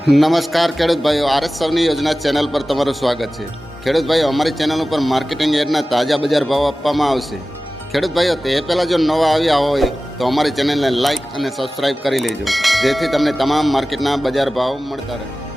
નમસ્કાર ખેડૂત ભાઈઓ, આરએસ સૌની યોજના ચેનલ પર તમારું સ્વાગત છે। ખેડૂત ભાઈઓ, અમારી ચેનલ ઉપર માર્કેટિંગ યાર્ડના તાજા બજાર ભાવ આપવામાં આવશે। ખેડૂત ભાઈઓ, તે પહેલાં જો નવા આવ્યા હોય તો અમારી ચેનલને લાઇક અને સબસ્ક્રાઇબ કરી લેજો, જેથી તમને તમામ માર્કેટના બજાર ભાવ મળતા રહે।